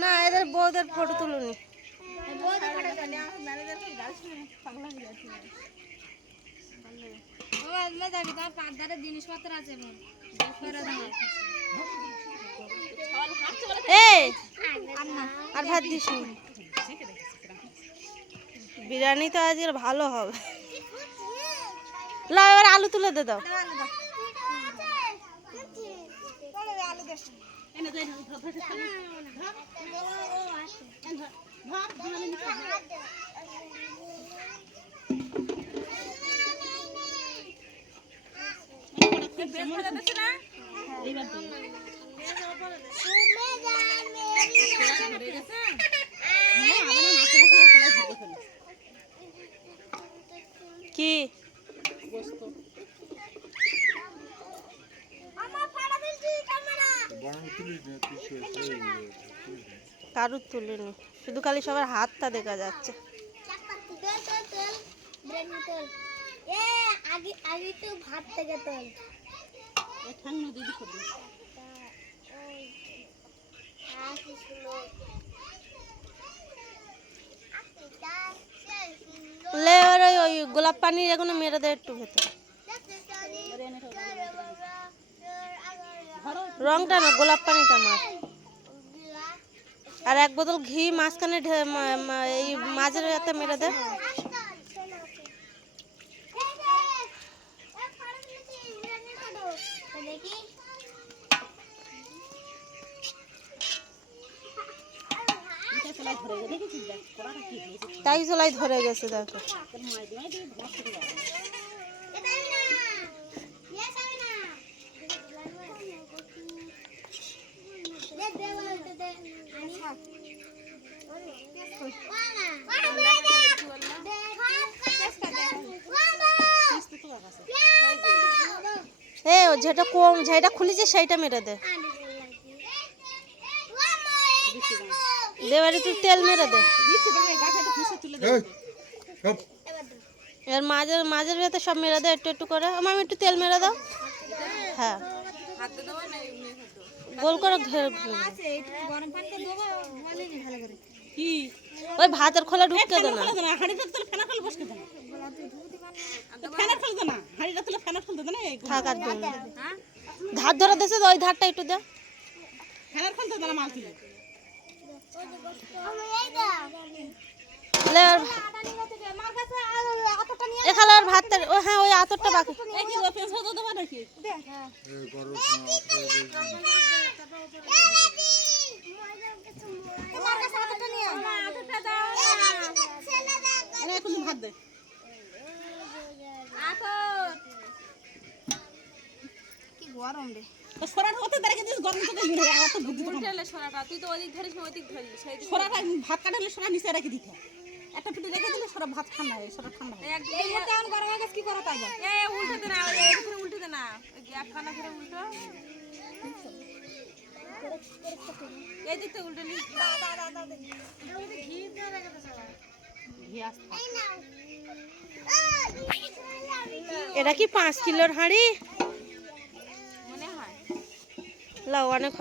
না এদের বউদের ফটো তুলুনি। জিনিসপত্র আছে আর ভাত দিস বিরিয়ানি তো আজকে ভালো হবে। লা এবার আলু তুলে দে দাও। কি কারুর তুলিনি, শুধু খালি সবার হাতটা দেখা যাচ্ছে। ভাত থেকে তোল লে ওই গোলাপ পানি এখনো মেরে দেয় একটু ভেতরে। রংটা না গোলাপ পানিটা মার। আর এক বোতল ঘি মাঝখানে এই মাঝের একটা মেরে দে। তাই চলাই ধরে গেছে দেখো। যেটা কম যেটা খুলেছে সেইটা মেরে দে। দেবারে তুই তেল মেরে দে। এর মাঝের ভেতরে সব মেরে দে একটু একটু করে। আমার একটু তেল মেরে দাও। হ্যাঁ গোল করে ওই ভাতের খোলা ঢুকতে দে না। থাক আর ধার ধরে দেছে ওই ধারটা একটু দে। এখানে আর ভাতটা ও হ্যাঁ ওই আতরটা বাকি। ভাত দে কি গরম রে। সরাটা ওতে দাঁড়িয়ে দিস গরম তো গিয়ে আর তো বুদ্ধি তো উল্টালে সরাটা তুই তো ওদিক ধরিস না ওদিক ধরিস সেই সরাটা ভাত কাটালে সরা নিচে রেখে দিতে একটা পিঠে রেখে দিলে সরা ভাত ঠান্ডা হয় সরা ঠান্ডা হয় এই মধ্যে এখন গরম হয়ে গেছে কি করা তাইবা এই উল্টে দে না এখানে উল্টে দে না ওই গ্যাপ খানা করে উল্টো এই দিক থেকে উল্টে নি দাদা ঘি দিয়ে রেখে দে সবাই ঘি আসছে। এটা কি 5 কিলোর হাঁড়ি মনে হয়? লাও অনেক